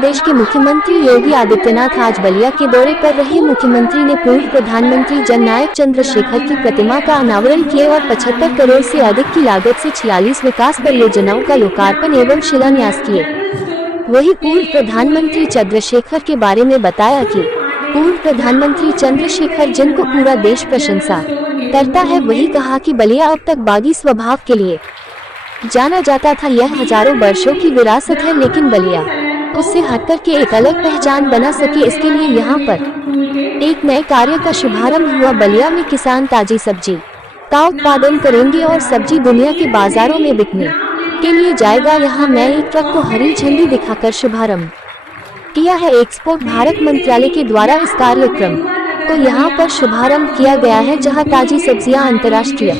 प्रदेश के मुख्यमंत्री योगी आदित्यनाथ आज बलिया के दौरे पर रहे। मुख्यमंत्री ने पूर्व प्रधानमंत्री जननायक चंद्रशेखर की प्रतिमा का अनावरण किया और 75 करोड़ से अधिक की लागत से 46 विकास परियोजनाओं का लोकार्पण एवं शिलान्यास किए। वहीं पूर्व प्रधानमंत्री चंद्रशेखर के बारे में बताया कि पूर्व प्रधानमंत्री चंद्रशेखर जिनको पूरा देश प्रशंसा करता है, वही कहा कि बलिया अब तक बागी स्वभाव के लिए जाना जाता था। यह हजारों वर्षों की विरासत है, लेकिन बलिया उससे हटकर के एक अलग पहचान बना सके, इसके लिए यहाँ पर एक नए कार्य का शुभारंभ हुआ। बलिया में किसान ताजी सब्जी का उत्पादन करेंगे और सब्जी दुनिया के बाजारों में बिकने के लिए जाएगा। यहाँ नए एक ट्रक को हरी झंडी दिखाकर शुभारंभ किया है। एक्सपोर्ट भारत मंत्रालय के द्वारा इस कार्यक्रम को यहाँ पर शुभारंभ किया गया है, जहाँ ताजी सब्जियाँ अंतर्राष्ट्रीय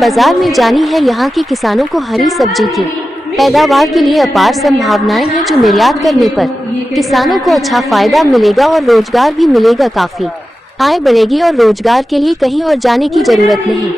बाजार में जानी है। यहाँ के किसानों को हरी सब्जी की पैदावार के लिए अपार संभावनाएं हैं, जो निर्यात करने पर किसानों को अच्छा फायदा मिलेगा और रोजगार भी मिलेगा। काफी आय बढ़ेगी और रोजगार के लिए कहीं और जाने की जरूरत नहीं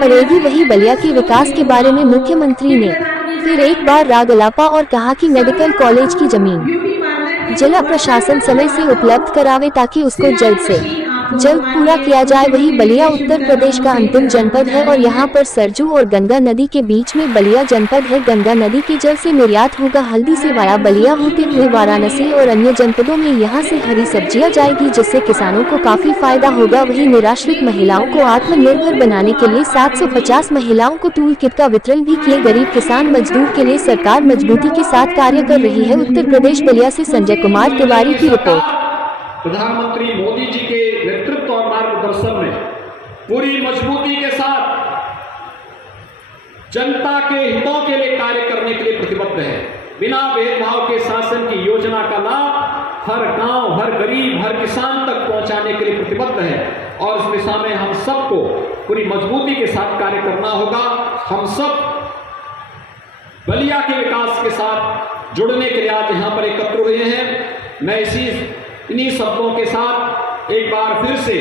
पड़ेगी। वही बलिया के विकास के बारे में मुख्यमंत्री ने फिर एक बार राग अलापा और कहा कि मेडिकल कॉलेज की जमीन जिला प्रशासन समय से उपलब्ध करावे, ताकि उसको जल्द से जल्द पूरा किया जाए। वही बलिया उत्तर प्रदेश का अंतिम जनपद है और यहाँ पर सरजू और गंगा नदी के बीच में बलिया जनपद है। गंगा नदी के जल से निर्यात होगा हल्दी से वाया बलिया होते हुए वाराणसी और अन्य जनपदों में यहाँ से हरी सब्जियाँ जाएगी, जिससे किसानों को काफी फायदा होगा। वही निराश्रित महिलाओं को आत्मनिर्भर बनाने के लिए 750 महिलाओं को टूल किट का वितरण भी किए। गरीब किसान मजदूर के लिए सरकार मजबूती के साथ कार्य कर रही है। उत्तर प्रदेश बलिया से संजय कुमार तिवारी की रिपोर्ट। प्रधानमंत्री मोदी जी के नेतृत्व और मार्गदर्शन में पूरी मजबूती के साथ जनता के हितों के लिए कार्य करने के लिए प्रतिबद्ध है। बिना भेदभाव के शासन की योजना का लाभ हर गांव, हर गरीब, हर किसान तक पहुंचाने के लिए प्रतिबद्ध है और इस दिशा में हम सबको पूरी मजबूती के साथ कार्य करना होगा। हम सब बलिया के विकास के साथ जुड़ने के लिए आज यहां पर एकत्र हुए हैं। मैं इन्हीं शब्दों के साथ एक बार फिर से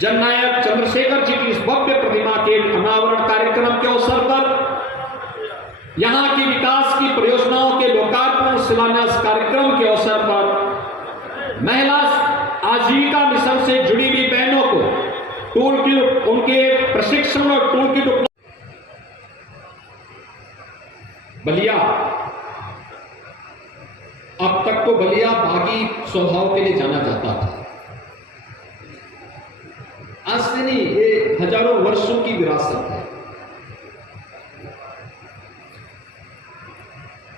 जननायक चंद्रशेखर जी की इस भव्य प्रतिमा के अनावरण कार्यक्रम के अवसर पर, यहां की विकास की परियोजनाओं के लोकार्पण शिलान्यास कार्यक्रम के अवसर पर महिला आजीविका मिशन से जुड़ी हुई बहनों को टूल किट, उनके प्रशिक्षण और टूल किट बलिया। अब तक तो बलिया बागी स्वभाव के लिए जाना जाता था। आज से नहीं, ये हजारों वर्षों की विरासत है।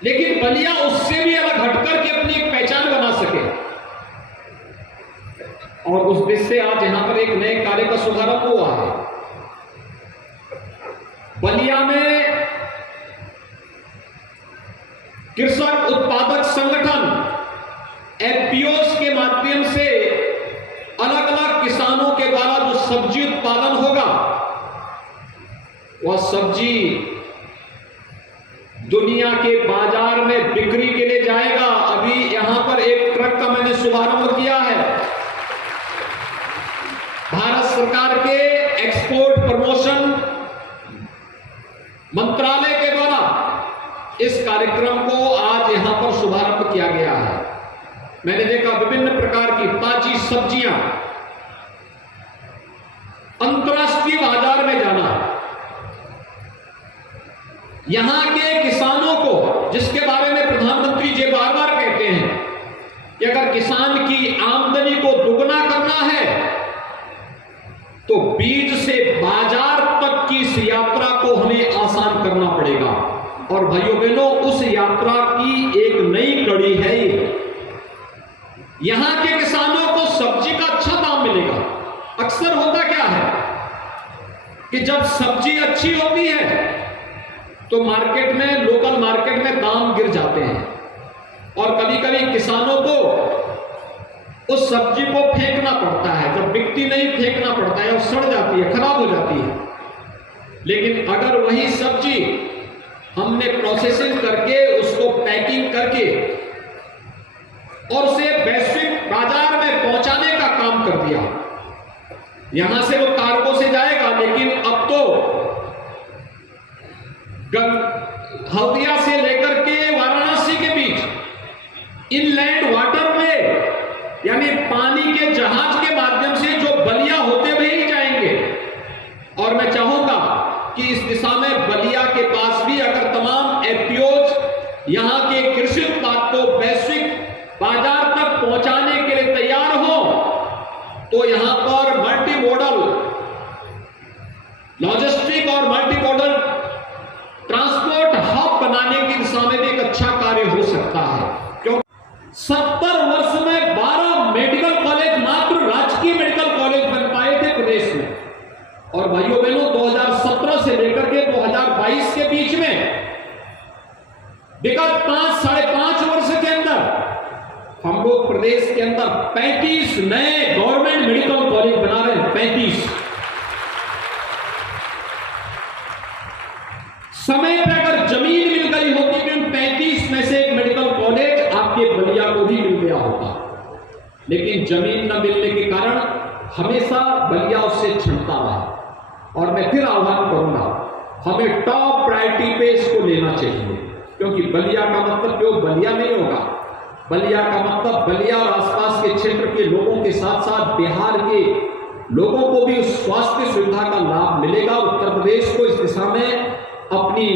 लेकिन बलिया उससे भी अलग हटकर के अपनी एक पहचान बना सके और उस देश से आज यहां पर एक नए कार्य का शुभारंभ हुआ है। बलिया में कृषक उत्पादक संगठन एफपीओस के माध्यम से अलग अलग किसानों के द्वारा जो सब्जी उत्पादन होगा, वह सब्जी दुनिया के बाजार में बिक्री के लिए जाएगा। अभी यहां पर एक ट्रक का मैंने शुभारंभ किया है। भारत सरकार के एक्सपोर्ट प्रमोशन मंत्रालय के द्वारा इस कार्यक्रम को आज यहां पर शुभारंभ किया गया है। मैंने देखा विभिन्न प्रकार की ताजी सब्जियां अंतर्राष्ट्रीय बाजार में जाना। यहां के किसानों को, जिसके बारे में प्रधानमंत्री जी बार बार कहते हैं कि अगर किसान की आमदनी को दुगना करना है तो बीज से बाजार तक की इस यात्रा को हमें आसान करना पड़ेगा। और भाइयों बहनों, उस यात्रा की एक नई कड़ी है ये। यहां के किसानों को सब्जी का अच्छा दाम मिलेगा। अक्सर होता क्या है कि जब सब्जी अच्छी होती है तो मार्केट में, लोकल मार्केट में दाम गिर जाते हैं और कभी कभी किसानों को उस सब्जी को फेंकना पड़ता है। जब बिकती नहीं, फेंकना पड़ता है और सड़ जाती है, खराब हो जाती है। लेकिन अगर वही सब्जी हमने प्रोसेसिंग करके, उसको पैकिंग करके और उसे वैश्विक बाजार में पहुंचाने का काम कर दिया, यहां से वो कार्गो से जाएगा। लेकिन अब तो हल्दिया से लेकर के वाराणसी के बीच इनलैंड वाटरवे यानी पानी के जहाज के माध्यम से जो बलिया होते हुए ही जाएंगे। और मैं चाहूंगा कि इस दिशा में बलिया के पास भी अगर तमाम एफपीओज यहां के कृषि उत्पाद को वैश्विक बाजार तक पहुंचाने के लिए तैयार हो तो यहां पर मल्टी मॉडल लॉजिस्टिक और मल्टी मॉडल ट्रांसपोर्ट हब बनाने की दिशा में भी एक अच्छा कार्य हो सकता है। क्योंकि 70 वर्ष में 12 मेडिकल कॉलेज मात्र राजकीय मेडिकल कॉलेज बन पाए थे प्रदेश में। और भाइयों बहनों 2017 से लेकर के 2022 के बीच में विगत 5-5.5 वर्ष के अंदर हम लोग प्रदेश के अंदर 35 नए गवर्नमेंट मेडिकल कॉलेज बना रहे हैं। 35 समय पर अगर जमीन मिल गई होती तो 35 में से एक मेडिकल कॉलेज आपके बलिया को भी मिल गया होता, लेकिन जमीन न मिलने के कारण हमेशा बलिया उससे छिड़ता रहा। और मैं फिर आह्वान करूंगा, हमें टॉप प्रायोरिटी पे इसको लेना चाहिए, क्योंकि बलिया का मतलब केवल बलिया नहीं होगा। बलिया का मतलब बलिया और आसपास के क्षेत्र के लोगों के साथ साथ बिहार के लोगों को भी उस स्वास्थ्य सुविधा का लाभ मिलेगा। उत्तर प्रदेश को इस दिशा में अपनी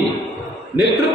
नेतृत्व